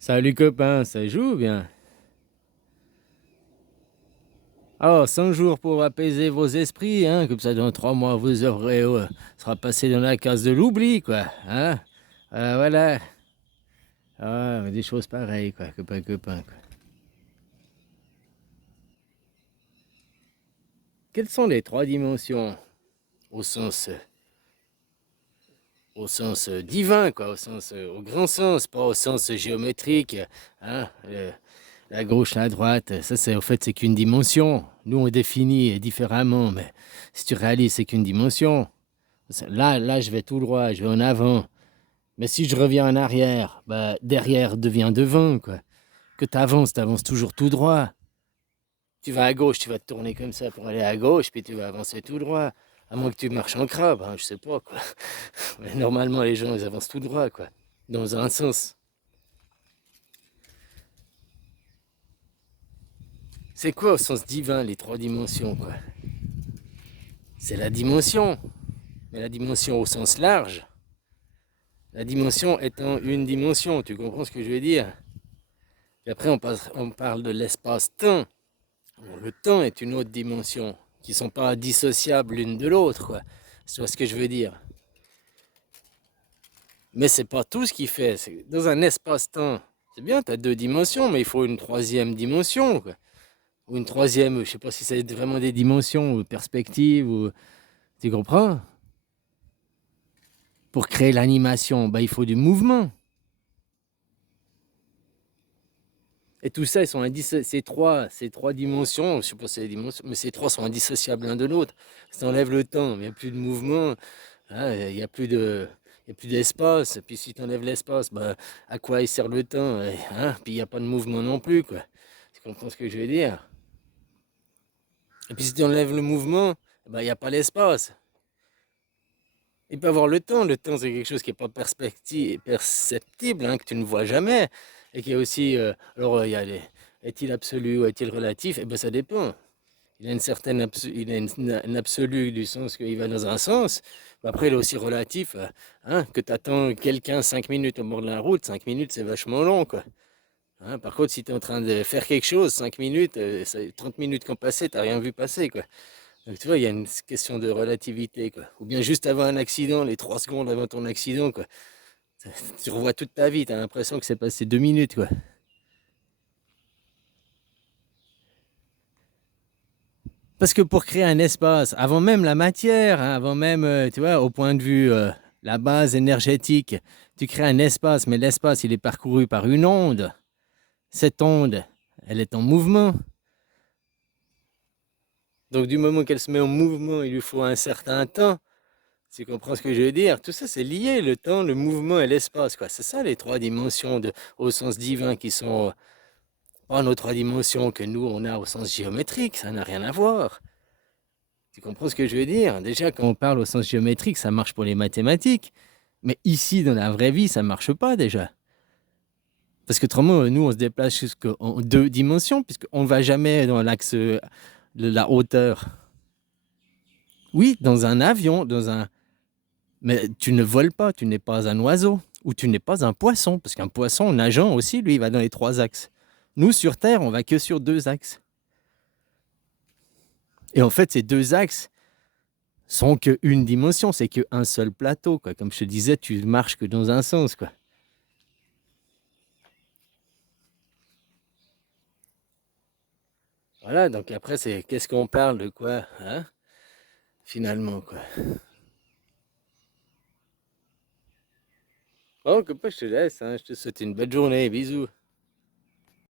Salut copain, ça joue bien? Alors, 100 jours pour apaiser vos esprits, hein, comme ça dans 3 mois vous aurez sera passé dans la case de l'oubli, quoi, hein? Voilà. Ah, des choses pareilles, quoi, copain, quoi. Quelles sont les trois dimensions au sens, divin, quoi, au grand sens, pas au sens géométrique, hein? La gauche, la droite, ça c'est au fait c'est qu'une dimension. Nous on définit différemment, mais si tu réalises c'est qu'une dimension. Là, je vais tout droit, je vais en avant. Mais si je reviens en arrière, bah, derrière devient devant, quoi. Que tu avances toujours tout droit. Tu vas à gauche, tu vas te tourner comme ça pour aller à gauche, puis tu vas avancer tout droit. À moins que tu marches en crabe, hein, je sais pas, quoi. Mais normalement, les gens, ils avancent tout droit, quoi. Dans un sens. C'est quoi au sens divin, les trois dimensions, quoi? C'est la dimension. Mais la dimension au sens large. La dimension étant une dimension, tu comprends ce que je veux dire? Et après, on parle de l'espace-temps. Bon, le temps est une autre dimension, qui ne sont pas dissociables l'une de l'autre, quoi. Tu vois ce que je veux dire? Mais c'est pas tout ce qui fait. Dans un espace-temps, c'est bien, tu as deux dimensions, mais il faut une troisième dimension, quoi. Ou une troisième, je sais pas si c'est vraiment des dimensions ou perspectives, ou... Tu comprends? Pour créer l'animation, bah, il faut du mouvement. Et tout ça, ces trois dimensions, je sais pas si c'est des dimensions, mais ces trois sont indissociables l'un de l'autre. Si tu enlèves le temps, il n'y a plus de mouvement, hein, il n'y a plus de, il y a plus d'espace. Et puis si tu enlèves l'espace, bah, à quoi il sert le temps, hein? Puis il n'y a pas de mouvement non plus, quoi. Tu comprends ce que je veux dire? Et puis si tu enlèves le mouvement, bah, il n'y a pas l'espace. Il peut y avoir le temps. Le temps, c'est quelque chose qui n'est pas perceptible, hein, que tu ne vois jamais. Et qui est aussi. Alors, il y a les. Est-il absolu ou est-il relatif? Eh bien, ça dépend. Il a une certaine il a une absolu du sens qu'il va dans un sens. Mais après, il est aussi relatif. Hein, que tu attends quelqu'un 5 minutes au bord de la route, 5 minutes, c'est vachement long, quoi. Hein, par contre, si tu es en train de faire quelque chose, 5 minutes, 30 minutes qui ont passé, tu n'as rien vu passer, quoi. Donc, tu vois, il y a une question de relativité, quoi. Ou bien juste avant un accident, les 3 secondes avant ton accident, quoi. Tu revois toute ta vie, tu as l'impression que c'est passé 2 minutes, quoi. Parce que pour créer un espace, avant même la matière, hein, avant même, tu vois, au point de vue, la base énergétique, tu crées un espace, mais l'espace, il est parcouru par une onde. Cette onde, elle est en mouvement. Donc, du moment qu'elle se met en mouvement, il lui faut un certain temps. Tu comprends ce que je veux dire? Tout ça, c'est lié, le temps, le mouvement et l'espace, quoi. C'est ça les trois dimensions au sens divin qui sont pas nos trois dimensions que nous, on a au sens géométrique. Ça n'a rien à voir. Tu comprends ce que je veux dire? Déjà, quand on parle au sens géométrique, ça marche pour les mathématiques. Mais ici, dans la vraie vie, ça marche pas déjà. Parce que autrement, nous, on se déplace jusqu'en deux dimensions, puisqu'on ne va jamais dans l'axe de la hauteur. Oui, dans un avion, mais tu ne voles pas, tu n'es pas un oiseau, ou tu n'es pas un poisson, parce qu'un poisson nageant aussi, lui, il va dans les trois axes. Nous, sur Terre, on va que sur deux axes. Et en fait, ces deux axes sont qu'une dimension, c'est qu'un seul plateau, quoi. Comme je te disais, tu marches que dans un sens, quoi. Voilà, donc après, c'est qu'est-ce qu'on parle de quoi, hein, finalement, quoi. Bon, que pas, je te laisse, hein, je te souhaite une bonne journée, bisous.